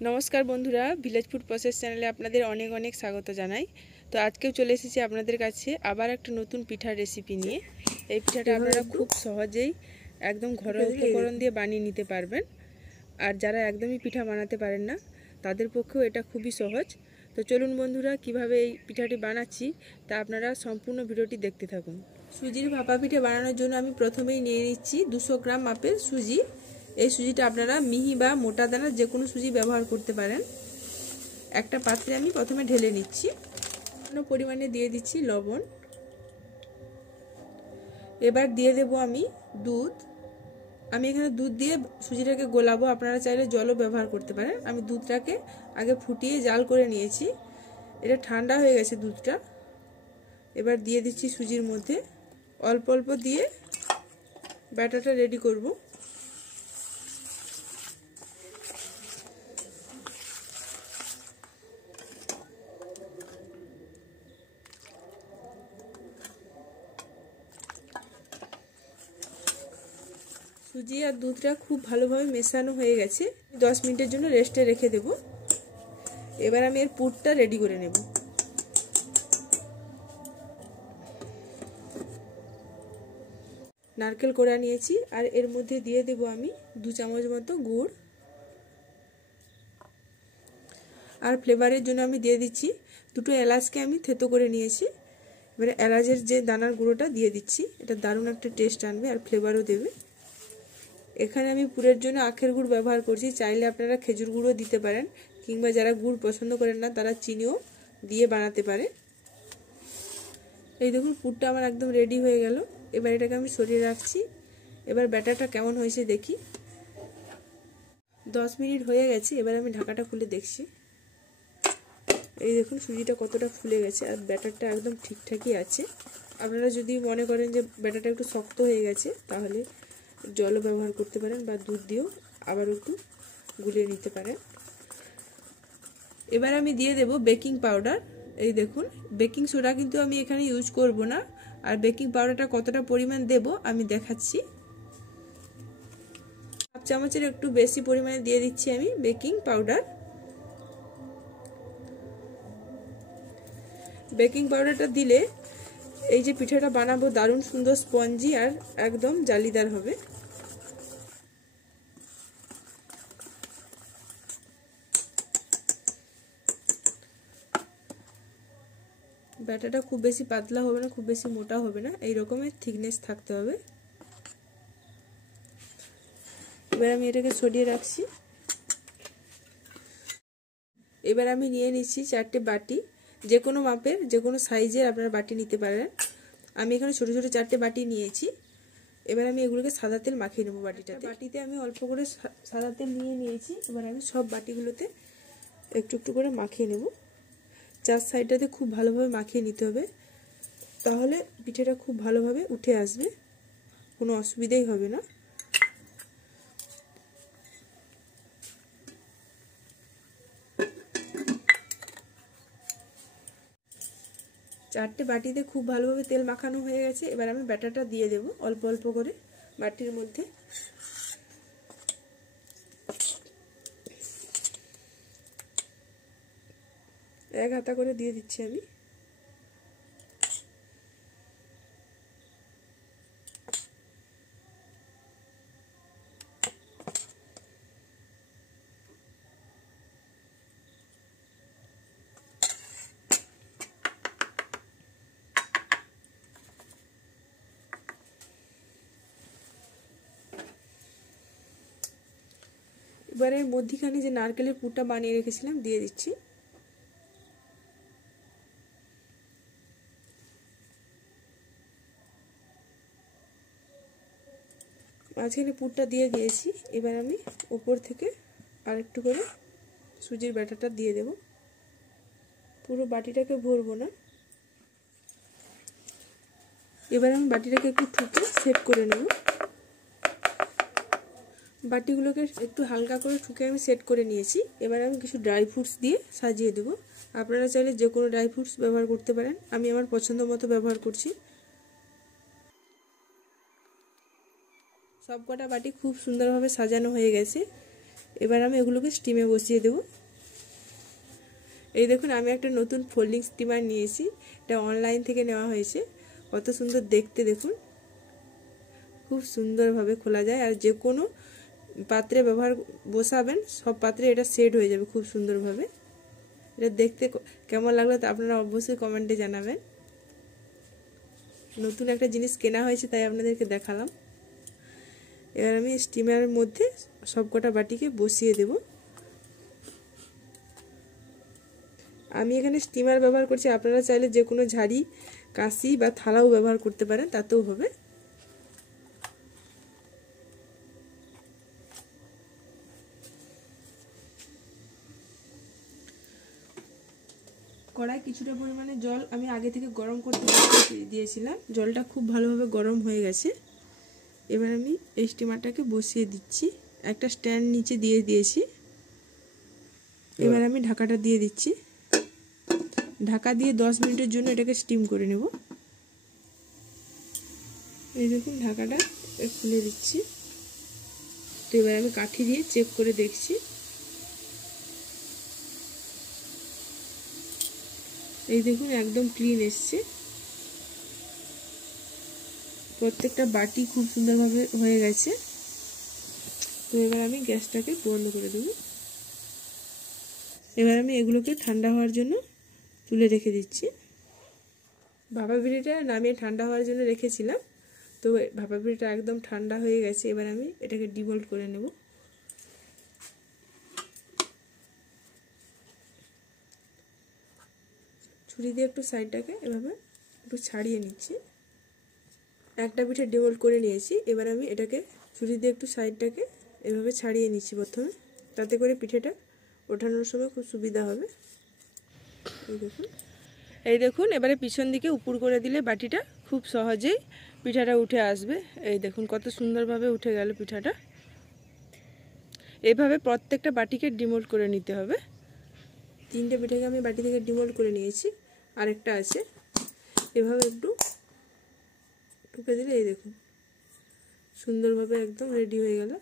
नमस्कार बंधुरा village food process চ্যানেলে আপনাদের অনেক অনেক স্বাগত জানাই। তো আজকেও চলে এসেছি আপনাদের কাছে আবার একটা নতুন পিঠার রেসিপি নিয়ে। এই পিঠাটা আপনারা খুব সহজেই একদম ঘরোয়া উপকরণ দিয়ে বানিয়ে নিতে পারবেন। আর যারা একদমই পিঠা বানাতে পারেন না তাদের পক্ষেও এটা খুবই সহজ। তো চলুন বন্ধুরা কিভাবে এই পিঠাটি বানাচ্ছি তা আপনারা সম্পূর্ণ ভিডিওটি দেখতে থাকুন। সুজির ভাপা পিঠা বানানোর জন্য আমি প্রথমেই নিয়ে নিচ্ছি 200 গ্রাম মাপের সুজি। এই সুজিটা আপনারা মিহি বা মোটা দানার যে কোনো সুজি ব্যবহার করতে পারেন। একটা পাত্রে আমি প্রথমে ঢেলে নিচ্ছি, সামান্য পরিমাণে দিয়ে দিচ্ছি লবণ। এবার দিয়ে দেব আমি দুধ। আমি এখানে দুধ দিয়ে সুজিটাকে গোলাবো, আপনারা চাইলে জলও ব্যবহার করতে পারেন। আমি দুধটাকে আগে ফুটিয়ে জাল করে নিয়েছি, এটা ঠান্ডা হয়ে গেছে দুধটা। এবার দিয়ে দিচ্ছি সুজির মধ্যে, অল্প অল্প দিয়ে ব্যাটারটা রেডি করব। সুজি আর দুধটা খুব ভালোভাবে মেশানো হয়ে গেছে, 10 মিনিটের জন্য রেস্টে রেখে দেব। এবার আমি এর পুরটা রেডি করে নেব। নারকেল কোড়া নিয়েছি আর এর মধ্যে দিয়ে দেব আমি 2 চামচ মতো গুড়। আর ফ্লেভারের জন্য আমি দিয়ে দিচ্ছি 2টো এলাচকে আমি থেতো করে নিয়েছি। এবারে এলাচের যে দানার গুঁড়োটা দিয়ে দিচ্ছি, এটা দারুণ একটা টেস্ট আনবে আর ফ্লেভারও দেবে। এখানে আমি পুরের জন্য আখের গুড় ব্যবহার করছি, চাইলে আপনারা খেজুর গুঁড়ও দিতে পারেন, কিংবা যারা গুড় পছন্দ করেন না তারা চিনিও দিয়ে বানাতে পারে। এই দেখুন পুরটা আমার একদম রেডি হয়ে গেল। এবার এটাকে আমি সরিয়ে রাখছি। এবার ব্যাটারটা কেমন হয়েছে দেখি। 10 মিনিট হয়ে গেছে, এবার আমি ঢাকাটা খুলে দেখছি। এই দেখুন সুজিটা কতটা ফুলে গেছে আর ব্যাটারটা একদম ঠিকঠাকই আছে। আপনারা যদি মনে করেন যে ব্যাটারটা একটু শক্ত হয়ে গেছে তাহলে জলও ব্যবহার করতে পারেন বা দুধ দিয়েও আবার একটু গুলিয়ে নিতে পারেন। এবার আমি দিয়ে দেব বেকিং পাউডার। এই দেখুন বেকিং সোডা কিন্তু আমি এখানে ইউজ করব না। আর বেকিং পাউডারটা কতটা পরিমাণ দেব আমি দেখাচ্ছি। হাফ চামচের একটু বেশি পরিমাণে দিয়ে দিচ্ছি আমি বেকিং পাউডার। বেকিং পাউডারটা দিলে এই যে পিঠাটা বানাবো দারুণ সুন্দর স্পঞ্জি আর একদম জালিদার হবে। ব্যাটারটা খুব বেশি পাতলা হবে না, খুব বেশি মোটা হবে না, এই রকমের থিকনেস থাকতে হবে। এবার আমি এটাকে সরিয়ে রাখছি। এবার আমি নিয়ে নিচ্ছি 4টে বাটি, যে কোনো মাপের যে কোনো সাইজের আপনারা বাটি নিতে পারেন। আমি এখানে ছোট ছোট 4টে বাটি নিয়েছি। এবার আমি এগুলোকে সাদা তেল মাখিয়ে নেবো বাটিটাতে। বাটিতে আমি অল্প করে সাদা তেল নিয়ে নিয়েছি। এবার আমি সব বাটিগুলোতে একটু একটু করে মাখিয়ে নেব। 4 সাইডটাতে খুব ভালোভাবে মাখিয়ে নিতে হবে, তাহলে পিঠাটা খুব ভালোভাবে উঠে আসবে, কোনো অসুবিধাই হবে না। চারটে বাটিতে খুব ভালোভাবে তেল মাখানো হয়ে গেছে। এবার আমি ব্যাটারটা দিয়ে দেব অল্প অল্প করে বাটির মধ্যে। এক হাতা করে দিয়ে দিচ্ছি আমি। এবারে মধ্যিখানে যে নারকেলের পুরটা বানিয়ে রেখেছিলাম দিয়ে দিচ্ছি। মাঝখানে পুরটা দিয়ে দিয়েছি। এবার আমি উপর থেকে আরেকটু করে সুজির ব্যাটারটা দিয়ে দেব। পুরো বাটিটাকে ভরবো না। এবার আমি বাটিটাকে একটু ঠুকে সেট করে নেব। বাটিগুলোকে একটু হালকা করে ঠুকে আমি সেট করে নিয়েছি। এবার আমি কিছু ড্রাই ফ্রুটস দিয়ে সাজিয়ে দেব। আপনারা চাইলে যে কোনো ড্রাই ফ্রুটস ব্যবহার করতে পারেন, আমি আমার পছন্দ মতো ব্যবহার করছি। সবকটা বাটি খুব সুন্দরভাবে সাজানো হয়ে গেছে। এবার আমি এগুলোকে স্টিমে বসিয়ে দেব। এই দেখুন আমি একটা নতুন ফোল্ডিং স্টিমার নিয়েছি, এটা অনলাইন থেকে নেওয়া হয়েছে। কত সুন্দর দেখতে দেখুন, খুব সুন্দরভাবে খোলা যায় আর যে কোনো পাত্রে বসাবেন, সব পাত্রে এটা সেট হয়ে যাবে খুব সুন্দরভাবে। এটা দেখতে কেমন লাগলো তা আপনারা অবশ্যই কমেন্টে জানাবেন। নতুন একটা জিনিস কেনা হয়েছে তাই আপনাদেরকে দেখালাম। এবার আমি স্টিমারের মধ্যে সবকটা বাটিকে বসিয়ে দেব। আমি এখানে স্টিমার ব্যবহার করছি, আপনারা চাইলে যে কোনো ঝাড়ি, কাঁচি বা থালাও ব্যবহার করতে পারেন, তাতেও হবে। কড়াই কিছুটা পরিমাণে জল আমি আগে থেকে গরম করতে দিয়েছিলাম, জলটা খুব ভালোভাবে গরম হয়ে গেছে। এবার আমি এই স্টিমারটাকে বসিয়ে দিচ্ছি, একটা স্ট্যান্ড নিচে দিয়ে দিয়েছি। এবার আমি ঢাকাটা দিয়ে দিচ্ছি, ঢাকা দিয়ে 10 মিনিটের জন্য এটাকে স্টিম করে নেব। এই দেখুন ঢাকাটা খুলে দিচ্ছি। তো এবার আমি কাঠি দিয়ে চেক করে দেখছি। এই দেখুন একদম ক্লিন এসছে, প্রত্যেকটা বাটি খুব সুন্দরভাবে হয়ে গেছে। তো এবার আমি গ্যাসটাকে বন্ধ করে দেব। এবার আমি এগুলোকে ঠান্ডা হওয়ার জন্য তুলে রেখে দিচ্ছি। ভাপা পিঠাটা নামিয়ে ঠান্ডা হওয়ার জন্য রেখেছিলাম, তো ভাপা পিঠাটা একদম ঠান্ডা হয়ে গেছে। এবার আমি এটাকে ডিমোল্ড করে নেব। ছুরি দিয়ে একটু সাইডটাকে এভাবে একটু ছাড়িয়ে নিচ্ছি। একটা পিঠা ডিমোল্ড করে নিয়েছি। এবার আমি এটাকে ছুরি দিয়ে একটু সাইডটাকে এভাবে ছাড়িয়ে নিচ্ছি প্রথমে, তাতে করে পিঠাটা ওঠানোর সময় খুব সুবিধা হবে। এই দেখুন এবারে পিছন দিকে উপর করে দিলে বাটিটা খুব সহজেই পিঠাটা উঠে আসবে। এই দেখুন কত সুন্দরভাবে উঠে গেল পিঠাটা। এইভাবে প্রত্যেকটা বাটিকে ডিমোল্ড করে নিতে হবে। 3টে পিঠাকে আমি বাটি থেকে ডিমোল্ড করে নিয়েছি, আরেকটা আছে। এভাবে একটু ঢুকে দিলে এই দেখুন সুন্দরভাবে একদম রেডি হয়ে গেল।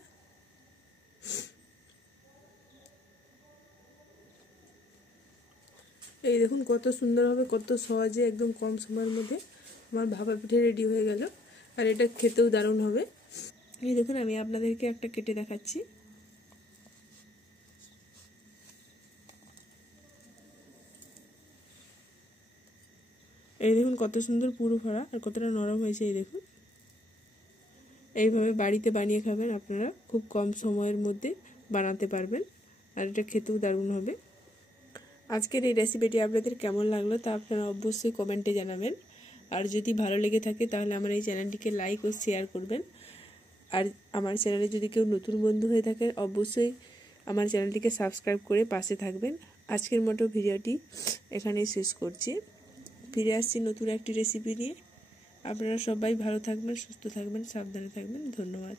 এই দেখুন কত সুন্দরভাবে, কত সহজে, একদম কম সময়ের মধ্যে আমার ভাপা পিঠে রেডি হয়ে গেল। আর এটা খেতেও দারুণ হবে। এই দেখুন আমি আপনাদেরকে একটা কেটে দেখাচ্ছি। এই দেখুন কত সুন্দর পুরো ভরা আর কতটা নরম হয়েছে। এই দেখুন এইভাবে বাড়িতে বানিয়ে খাবেন আপনারা, খুব কম সময়ের মধ্যে বানাতে পারবেন আর এটা খেতেও দারুণ হবে। আজকের এই রেসিপিটি আপনাদের কেমন লাগলো তা আপনারা অবশ্যই কমেন্টে জানাবেন। আর যদি ভালো লেগে থাকে তাহলে আমার এই চ্যানেলটিকে লাইক ও শেয়ার করবেন। আর আমার চ্যানেলে যদি কেউ নতুন বন্ধু হয়ে থাকে অবশ্যই আমার চ্যানেলটিকে সাবস্ক্রাইব করে পাশে থাকবেন। আজকের মতো ভিডিওটি এখানেই শেষ করছি। ফিরে আসছি নতুন একটি রেসিপি নিয়ে। আপনারা সবাই ভালো থাকবেন, সুস্থ থাকবেন, সাবধানে থাকবেন। ধন্যবাদ।